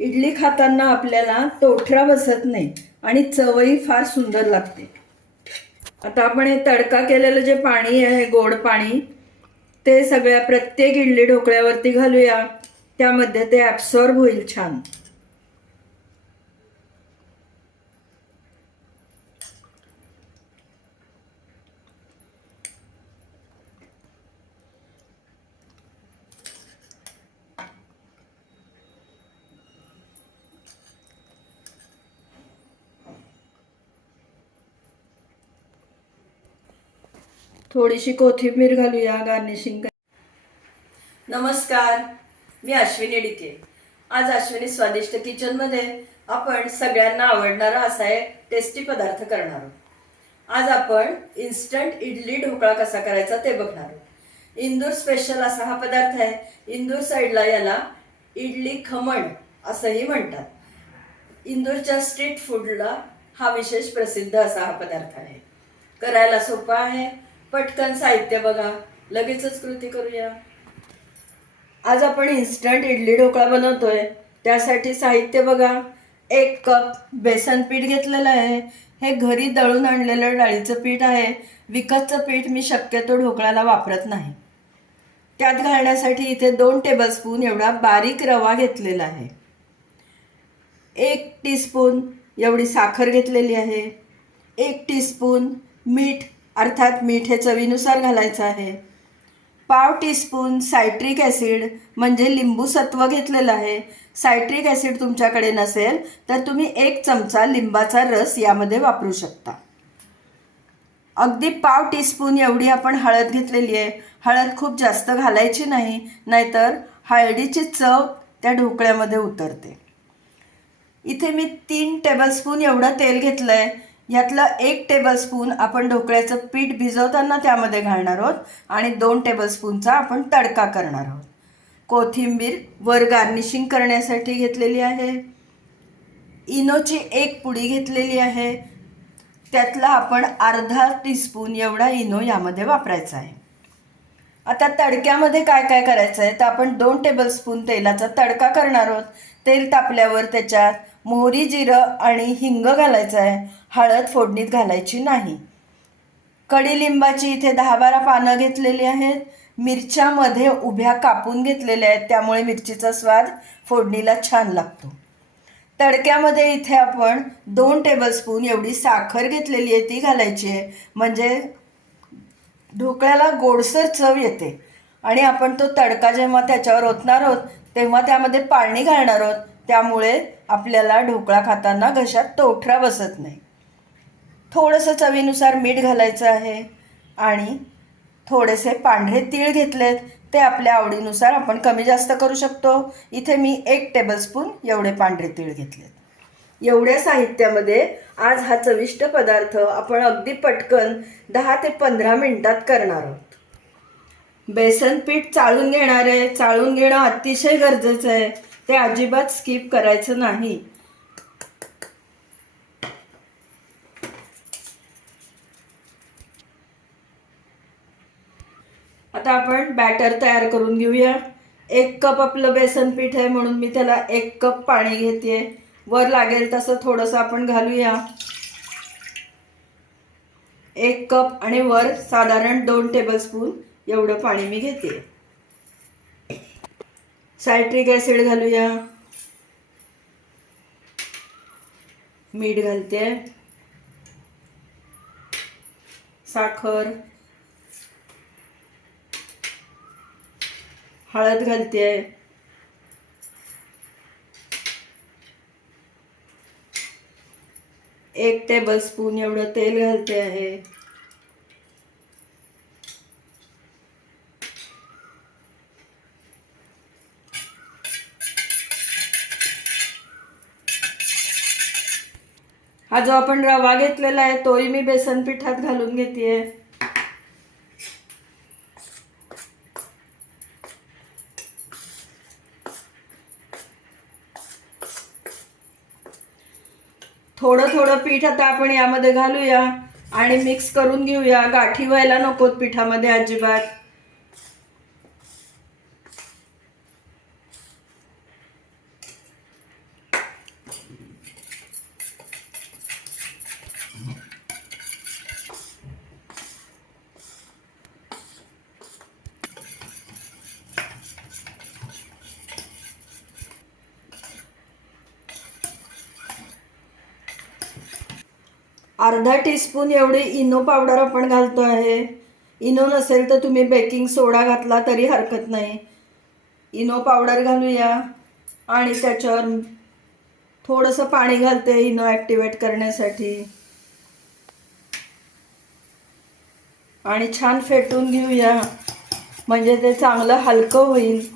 इडली खाताना आपल्याला तोठरा बसत नाही आणि चवही फार सुंदर लागते. आता आपण हे तडका केलेलं जे पाणी आहे गोड पाणी ते सगळ्या प्रत्येक इडली ढोकळ्यावरती घालूया. त्यामध्ये ते ॲब्सॉर्ब होईल छान. थोडीशी कोथिंबीर घालूया गार्निशिंग नमस्कार मी अश्विनी डिके. आज अश्विनी स्वादिष्ट किचनमध्ये आपण सगळ्यांना आवडणारा असा एक टेस्टी पदार्थ करणार आहोत. आज आपण इन्स्टंट इडली ढोकळा कसा करायचा ते बघणार आहोत. इंदूर स्पेशल असा हा पदार्थ आहे. इंदूर साईडला याला इडली खमण असंही म्हणतात. इंदूरच्या स्ट्रीट फूडला हा विशेष प्रसिद्ध असा हा पदार्थ आहे. करायला सोपा आहे. पटकन साहित्य बघा. लगेचच कृती करूया. आज आपण इन्स्टंट इडली ढोकळा बनवतोय. त्यासाठी साहित्य बघा. एक कप बेसन पीठ घेतलेलं आहे. हे घरी दळून आणलेलं डाळीचं पीठ आहे. विकतचं पीठ मी शक्यतो ढोकळ्याला वापरत नाही. त्यात घालण्यासाठी इथे दोन टेबलस्पून एवढा बारीक रवा घेतलेला आहे. एक टीस्पून एवढी साखर घेतलेली आहे. एक टीस्पून मीठ अर्थात मीठ हे चवीनुसार घालायचं आहे. पाव टीस्पून सायट्रिक ॲसिड म्हणजे लिंबू सत्व घेतलेलं आहे. सायट्रिक ॲसिड तुमच्याकडे नसेल तर तुम्ही एक चमचा लिंबाचा रस यामध्ये वापरू शकता. अगदी पाव टीस्पून एवढी आपण हळद घेतलेली आहे. हळद खूप जास्त घालायची नाही नाहीतर हळदीची चव त्या ढोकळ्यामध्ये उतरते. इथे मी तीन टेबलस्पून एवढं तेल घेतलं आहे ह्यातलं एक टेबलस्पून आपण ढोकळ्याचं पीठ भिजवताना त्यामध्ये घालणार आहोत आणि दोन टेबलस्पूनचा आपण तडका करणार आहोत. कोथिंबीर वर गार्निशिंग करण्यासाठी घेतलेली आहे. इनोची एक पुडी घेतलेली आहे. त्यातला आपण अर्धा टीस्पून एवढा इनो यामध्ये वापरायचा आहे. आता तडक्यामध्ये काय काय करायचं आहे? तर आपण दोन टेबलस्पून तेलाचा तडका करणार आहोत. तेल तापल्यावर त्याच्यात मोहरी जिरं आणि हिंग घालायचं आहे हळद फोडणीत घालायची नाही. कडीलिंबाची इथे दहा बारा पानं घेतलेली आहेत. मिरच्यामध्ये उभ्या कापून घेतलेल्या आहेत त्यामुळे मिरचीचा स्वाद फोडणीला छान लागतो. तडक्यामध्ये इथे आपण दोन टेबलस्पून एवढी साखर घेतलेली आहे ती घालायची आहे. म्हणजे ढोकळ्याला गोडसर चव येते. आणि आपण तो तडका जेव्हा त्याच्यावर ओतणार आहोत तेव्हा त्यामध्ये पाणी घालणार आहोत. त्यामुळे आपल्याला ढोकळा खाताना घशात तोठरा बसत नाही. थोडंसं चवीनुसार मीठ घालायचं आहे आणि थोडेसे पांढरे तीळ घेतलेत. ते आपल्या आवडीनुसार आपण कमी जास्त करू शकतो. इथे मी एक टेबलस्पून एवढे पांढरे तीळ घेतलेत. एवढ्या साहित्यामध्ये आज हा चविष्ट पदार्थ आपण अगदी पटकन दहा ते पंधरा मिनटात करणार आहोत. बेसन पीठ चाळून घेणार आहे. चाळून घेणं अतिशय गरजेचं आहे. ते अजिबात स्किप करायचं नाही. आता आपण बॅटर तयार करून घेऊया. एक कप आपलं बेसन पीठ आहे म्हणून मी त्याला एक कप पाणी घेते वर लागेल तसं थोडंसं आपण घालूया. एक कप आणि वर साधारण दोन टेबलस्पून एवढं पाणी मी घेते सायट्रिक ॲसिड घालूया. मीठ घालते. साखर. हळद घालते. एक टेबल स्पून एवढं तेल घालते आहे. हा जो आपण रवा घेतलेला आहे तोही मी बेसन पिठात घालून घेते थोडं थोडं पीठ आता आपण यामध्ये घालूया आणि मिक्स करून घेऊया. गाठी व्हायला नकोत पिठामध्ये अजिबात. अर्धा टीस्पून एवढी इनो पावडर आपण घालतो आहे. इनो नसेल तर तुम्ही बेकिंग सोडा घातला तरी हरकत नाही. इनो पावडर घालूया. आणि त्याच्यावर थोडंसं पाणी घालते इनो ॲक्टिवेट करण्यासाठी. आणि छान फेटून घेऊया. म्हणजे ते चांगलं हलकं होईल.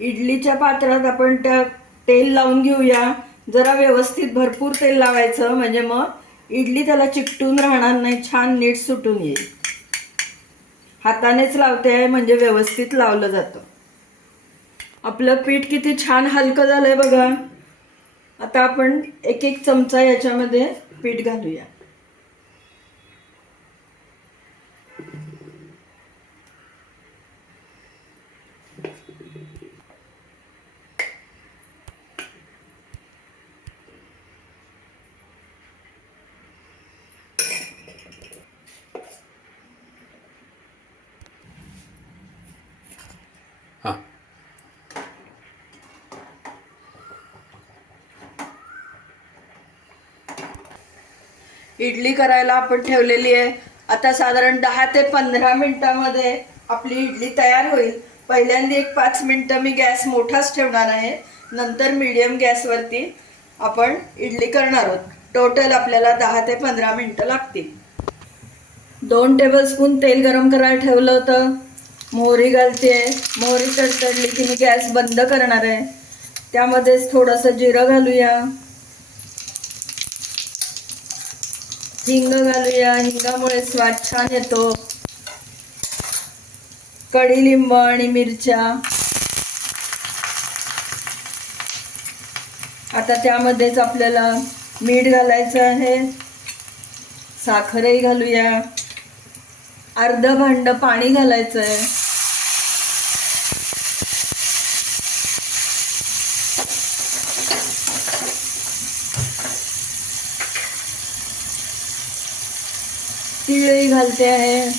इडलीच्या पात्रात आपण त्या तेल लावून घेऊया. जरा व्यवस्थित भरपूर तेल लावायचं. म्हणजे मग इडली त्याला चिकटून राहणार नाही. छान नीट सुटून येईल. हातानेच लावते आहे. म्हणजे व्यवस्थित लावलं जातं. आपलं पीठ किती छान हलकं झालंय बघा. आता आपण एक एक चमचा याच्यामध्ये पीठ घालूया. इडली करायला आपण ठेवलेली आहे. आता साधारण दहा ते पंधरा मिनिटामध्ये आपली इडली तयार होईल. पहिल्यांदा एक पाच मिनटं मी गॅस मोठाच ठेवणार आहे. नंतर मीडियम गॅसवरती आपण इडली करणार आहोत. टोटल आपल्याला दहा ते पंधरा मिनटं लागतील. दोन टेबलस्पून तेल गरम करायला ठेवलं होतं. मोहरी घालते मोहरी चढचडली की मी गॅस बंद करणार आहे. त्यामध्येच थोडंसं जिरं घालूया. हिंग घालूया. हिंगामुळे स्वाद छान येतो. कढीलिंब आणि मिरच्या. आता त्यामध्येच आपल्याला मीठ घालायचं आहे. साखरही घालूया. अर्ध भांड पाणी घालायचं आहे घालते आहे.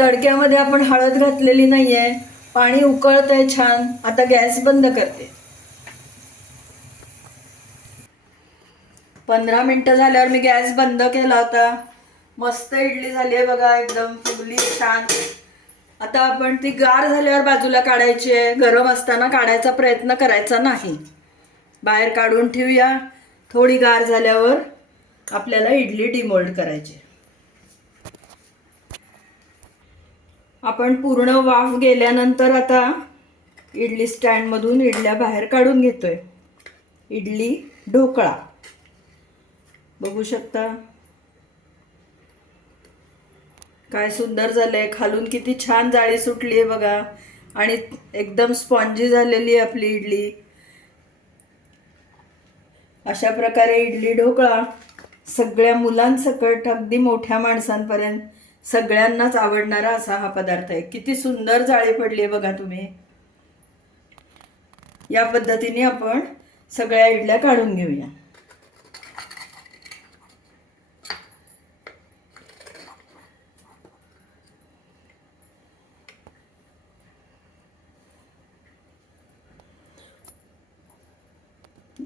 तडक्यामध्ये आपण हळद घातलेली नाहीये. पाणी उकळतंय छान. आता गॅस बंद करते. पंधरा मिनटं झाल्यावर मी गॅस बंद केला होता. मस्त इडली झाली आहे बघा एकदम फुगली छान. आता आपण ती गार झाल्यावर बाजूला काढायची आहे. गरम असताना काढायचा प्रयत्न करायचा नाही. बाहेर काढून ठेवूया. थोडी गार झाल्यावर आपल्याला इडली डिमोल्ड करायची आपण पूर्ण वाफ गेल्यानंतर आता इडली स्टँडमधून इडल्या बाहेर काढून घेतोय. इडली ढोकळा. बघू शकता. काय सुंदर झालंय. खालून किती छान जाळी सुटली आहे बघा. आणि एकदम स्पॉन्जी झालेली आहे आपली इडली. अशा प्रकारे इडली ढोकळा सगळ्या मुलांसकट अगदी मोठ्या माणसांपर्यंत सगळ्यांनाच आवडणारा असा हा पदार्थ आहे. किती सुंदर जाळी पडली आहे बघा तुम्ही. या पद्धतीने आपण सगळ्या इडल्या काढून घेऊया.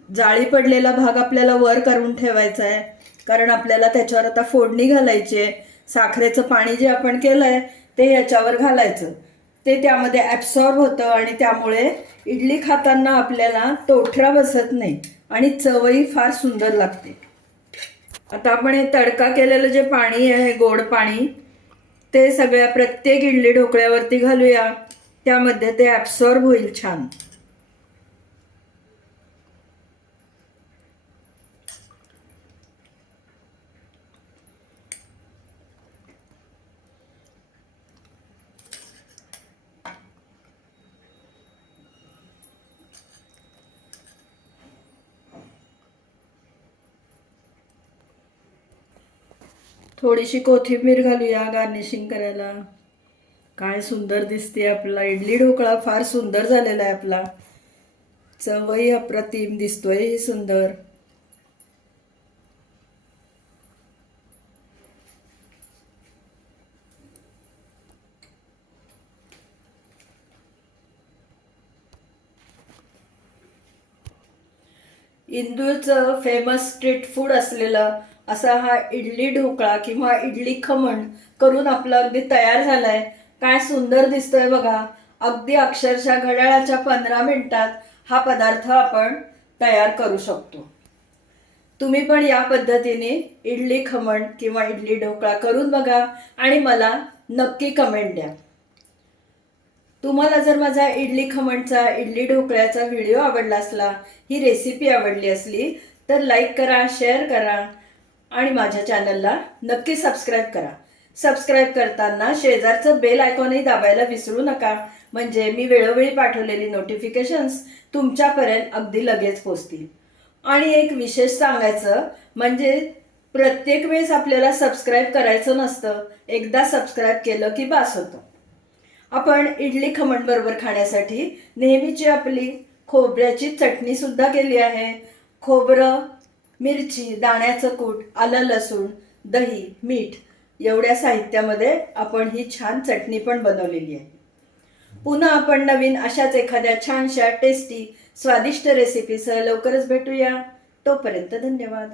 जाळी पडलेला भाग आपल्याला वर करून ठेवायचा आहे. कारण आपल्याला त्याच्यावर आता फोडणी घालायची आहे. साखरेचं पाणी जे आपण केलं आहे ते याच्यावर घालायचं. ते त्यामध्ये ॲब्सॉर्ब होतं आणि त्यामुळे इडली खाताना आपल्याला तोठरा बसत नाही आणि चवही फार सुंदर लागते. आता आपण हे तडका केलेलं जे पाणी आहे गोड पाणी ते सगळ्या प्रत्येक इडली ढोकळ्यावरती घालूया. त्यामध्ये ते ॲब्सॉर्ब होईल छान. थोडीशी कोथिंबीर घालूया गार्निशिंग करायला. काय सुंदर दिसते आपला. इडली ढोकळा फार सुंदर झालेला आहे आपला. चवही अप्रतिम दिसतोय ही सुंदर. इंदूरचं फेमस स्ट्रीट फूड असलेलं असा हा इडली ढोकळा किंवा इडली खमण करून आपला अगदी तयार झालाय. काय सुंदर दिसतोय बघा. अगदी अक्षरशः घड्याळाच्या पंधरा मिनिटात हा पदार्थ आपण तयार करू शकतो. तुम्ही पण या पद्धतीने इडली खमण किंवा इडली ढोकळा करून बघा आणि मला नक्की कमेंट द्या. तुम्हाला जर माझा इडली खमणचा इडली ढोकळ्याचा व्हिडिओ आवडला असला ही रेसिपी आवडली असली तर लाईक करा शेअर करा. आणि माझ्या चॅनलला नक्की सबस्क्राईब करा. सबस्क्राईब करताना शेजारचं बेल आयकॉनही दाबायला विसरू नका. म्हणजे मी वेळोवेळी पाठवलेली नोटिफिकेशन्स तुमच्यापर्यंत अगदी लगेच पोचतील. आणि एक विशेष सांगायचं म्हणजे प्रत्येक वेळेस आपल्याला सबस्क्राईब करायचं नसतं. एकदा सबस्क्राईब केलं की बास होतं. आपण इडली खमण बरोबर खाण्यासाठी नेहमीची आपली खोबऱ्याची चटणी सुद्धा केली आहे. खोबरं मिरची दाण्याचं कूट आलं लसूण दही मीठ एवढ्या साहित्यामध्ये आपण ही छान चटणी पण बनवलेली आहे. पुन्हा आपण नवीन अशाच एखाद्या छानशा टेस्टी स्वादिष्ट रेसिपीसह लवकरच भेटूया. तोपर्यंत धन्यवाद.